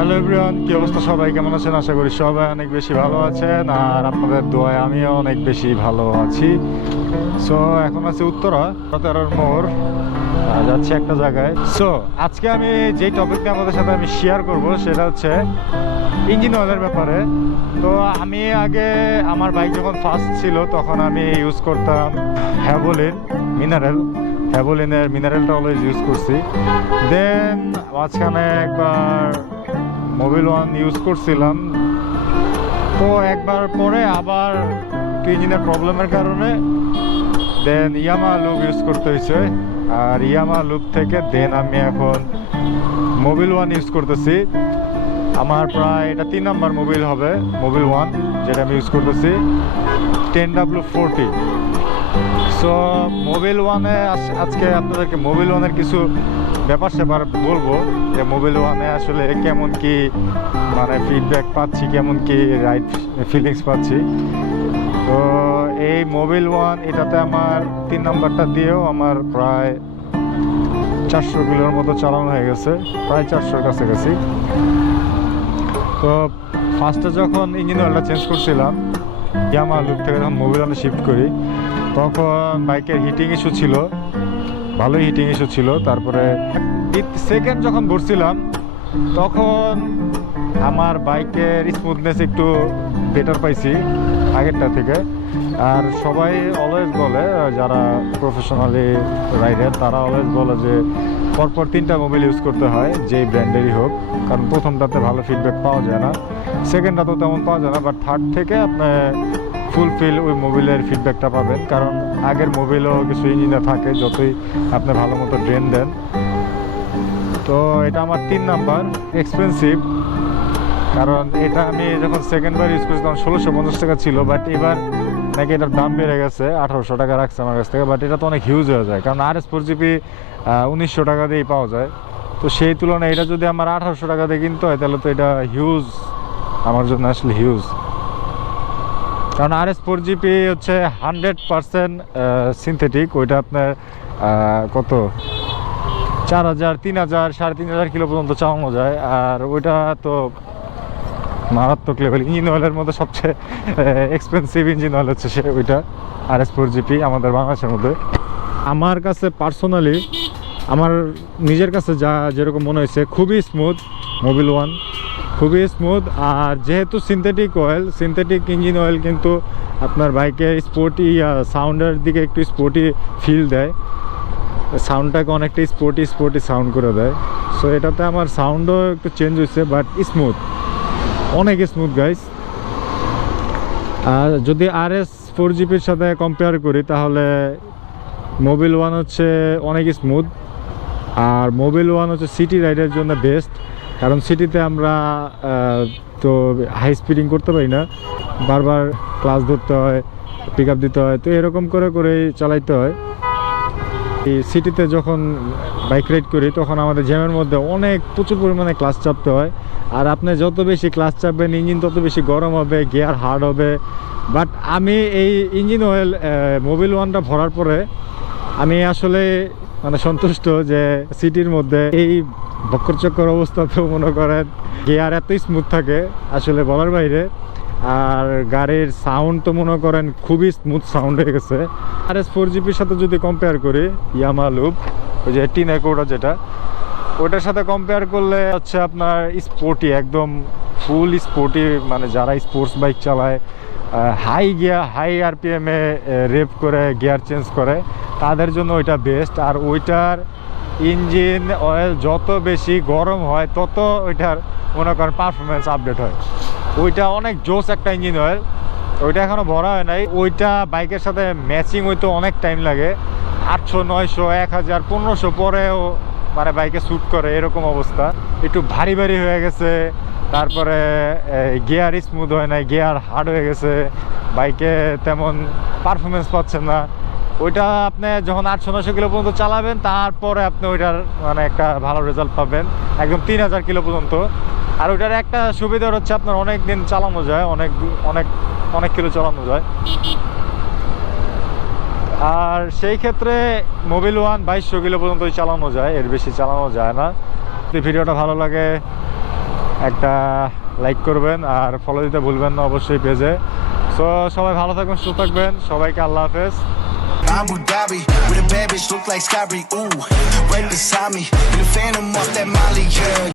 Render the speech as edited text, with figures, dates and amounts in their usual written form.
Hello everyone, কি অবস্থা? সবাই কেমন আছেন? আশা করি সবাই অনেক বেশি ভালো আছেন, আর আপনাদের দোয়ায় আমিও অনেক বেশি ভালো আছি। সো এখন আছে উত্তরা 13 মোড়, যাচ্ছি একটা জায়গায়। সো আজকে আমি যেই টপিকটা আপনাদের সাথে আমি শেয়ার করব সেটা হচ্ছে ইঞ্জিন অয়েলের ব্যাপারে। তো আমি আগে আমার বাইক যখন ফার্স্ট ছিল তখন আমি ইউজ করতাম হ্যাভোলিন মিনারেল। হ্যাভোলিনের মিনারেলটা অলওয়েজ ইউজ করছি। দেন মাঝখানে একবার মোবিল ওয়ান ইউজ করছিলাম। তো একবার পরে আবার ইঞ্জিনের প্রবলেমের কারণে দেন ইয়ামা লুপ ইউজ করতে হয়েছে। আর ইয়ামা লুপ থেকে দেন আমি এখন মোবিল ওয়ান ইউজ করতেছি। আমার প্রায় এটা 3 নাম্বার মোবিল হবে, মোবিল ওয়ান যেটা আমি ইউজ করতেছি 10W40। সো মোবিল ওয়ানে আজকে আপনাদেরকে মোবিল ওয়ানের কিছু ব্যাপার স্যাপার বলবো, যে মোবিল ওয়ানে আসলে কেমন কি মানে ফিডব্যাক পাচ্ছি, কেমন কি রাইড ফিলিংস পাচ্ছি। তো এই মোবিল ওয়ান এটাতে আমার 3 নাম্বারটা দিয়েও আমার প্রায় 400 কিলোর মতো চালানো হয়ে গেছে, প্রায় 400-র কাছাকাছি। তো ফার্স্টে যখন ইঞ্জিন অয়েলটা চেঞ্জ করছিলাম ইয়ামা লুপ থেকে যখন মোবিল ওয়ানে শিফট করি তখন বাইকের হিটিং ইস্যু ছিল, ভালোই হিটিং ইস্যু ছিল। তারপরে সেকেন্ড যখন ঘুরছিলাম তখন আমার বাইকের স্মুথনেস একটু বেটার পাইছি আগেরটা থেকে। আর সবাই অলওয়েজ বলে, যারা প্রফেশনালি রাইডার তারা অলওয়েজ বলে যে পরপর 3টা মোবিল ইউজ করতে হয়, যেই ব্র্যান্ডেরই হোক। কারণ প্রথমটাতে ভালো ফিডব্যাক পাওয়া যায় না, সেকেন্ডটাতেও তেমন পাওয়া যায় না, বাট থার্ড থেকে আপনি ফুলফিল ওই মোবিলের ফিডব্যাকটা পাবেন। কারণ আগের মোবিলও কিছু ইঞ্জিনে থাকে যতই আপনি ভালো মতো ড্রেন দেন। তো এটা আমার 3 নাম্বার এক্সপেন্সিভ, কারণ এটা আমি যখন সেকেন্ডবার ইউজ করছি তখন 1650 টাকা ছিল, বাট এবার নাকি এটার দাম বেড়ে গেছে, 1800 টাকা রাখছে আমার কাছ থেকে। বাট এটা তো অনেক হিউজ হয়ে যায়, কারণ RS4GP 1900 টাকা দিয়েই পাওয়া যায়। তো সেই তুলনায় এটা যদি আমার 1800 টাকা দিয়ে কিনতে হয় তাহলে তো এটা হিউজ, আমার জন্য আসলে হিউজ। কারণ RS4GP হচ্ছে 100% সিনথেটিক। ওইটা আপনার কত 4000, 3000, 3500 কিলো পর্যন্ত চালানো যায়। আর ওইটা তো মারাত্মক লেভেল ইঞ্জিন অয়েলের মধ্যে সবচেয়ে এক্সপেন্সিভ ইঞ্জিন অয়েল হচ্ছে সে ওইটা RS4GP আমাদের বাংলাদেশের মধ্যে। আমার কাছে পার্সোনালি, আমার নিজের কাছে যা যেরকম মনে হয়েছে, খুবই স্মুথ মোবিল ওয়ান, খুবই স্মুথ। আর যেহেতু synthetic oil, synthetic engine oil কিন্তু আপনার বাইকের স্পোর্টি সাউন্ডের দিকে একটু স্পোর্টি ফিল দেয়, সাউন্ডটাকে অনেকটা স্পোর্টি সাউন্ড করে দেয়। সো এটাতে আমার সাউন্ডও একটু চেঞ্জ হয়েছে, বাট স্মুথ, অনেক স্মুথ গাইস। আর যদি RS4GPর সাথে কম্পেয়ার করি তাহলে মোবিল ওয়ান হচ্ছে অনেক স্মুথ। আর মোবিল ওয়ান হচ্ছে সিটি রাইডের জন্য বেস্ট, কারণ সিটিতে আমরা তো হাই স্পিডিং করতে পারি না, বারবার ক্লাচ ধরতে হয়, পিক আপ দিতে হয়, তো এরকম করে করেই চালাইতে হয়। এই সিটিতে যখন বাইক রাইড করি তখন আমাদের জ্যামের মধ্যে প্রচুর পরিমাণে ক্লাচ চাপতে হয়। আর আপনি যত বেশি ক্লাচ চাপবেন ইঞ্জিন তত বেশি গরম হবে, গিয়ার হার্ড হবে। বাট আমি এই ইঞ্জিন অয়েল মোবিল ওয়ানটা ভরার পরে আমি আসলে মানে সন্তুষ্ট যে সিটির মধ্যে এই বক্কর চক্কর অবস্থাতেও মনে করেন গিয়ার এত স্মুথ থাকে আসলে বলার বাইরে। আর গাড়ির সাউন্ড তো মনে করেন খুবই স্মুথ সাউন্ড হয়ে গেছে। RS4GPর সাথে যদি কম্পেয়ার করি ইয়ামা লুপ, ওই যে টিনেকোটা যেটা, ওইটার সাথে কম্পেয়ার করলে হচ্ছে আপনার স্পোর্টি, একদম ফুল স্পোর্টি। মানে যারা স্পোর্টস বাইক চালায়, হাই RPM-এ রেভ করে গিয়ার চেঞ্জ করে, তাদের জন্য ওইটা বেস্ট। আর ওইটার ইঞ্জিন অয়েল যত বেশি গরম হয় তত ওইটার মনে করেন পারফরমেন্স আপডেট হয়। ওইটা অনেক জোস একটা ইঞ্জিন অয়েল, ওইটা এখনও ভরা হয় নাই। ওইটা বাইকের সাথে ম্যাচিং হইতে অনেক টাইম লাগে, 800, 900, 1000, 1500 পরেও মানে বাইকে শ্যুট করে এরকম অবস্থা। একটু ভারী হয়ে গেছে, তারপরে গিয়ার স্মুথ হয় নাই, গিয়ার হার্ড হয়ে গেছে, বাইকে তেমন পারফরমেন্স পাচ্ছেন না। ওইটা আপনি যখন 800-900 কিলো পর্যন্ত চালাবেন তারপরে আপনি ওইটার মানে একটা ভালো রেজাল্ট পাবেন, একদম 3000 কিলো পর্যন্ত। আর ওইটার একটা সুবিধা হচ্ছে আপনার অনেক দিন চালানো যায়, অনেক অনেক অনেক কিলো চালানো যায়। আর সেই ক্ষেত্রে মোবিল ওয়ান 2200 কিলো পর্যন্তই চালানো যায়, এর বেশি চালানো যায় না। যদি ভিডিওটা ভালো লাগে একটা লাইক করবেন আর ফলো দিতে ভুলবেন না অবশ্যই পেজে। সো সবাই ভালো থাকবেন, সুস্থ থাকবেন, সবাইকে আল্লাহ হাফেজ। Abu Dhabi, with a bad bitch look like Sky Ooh, right beside me, in a phantom off that Molly, yeah.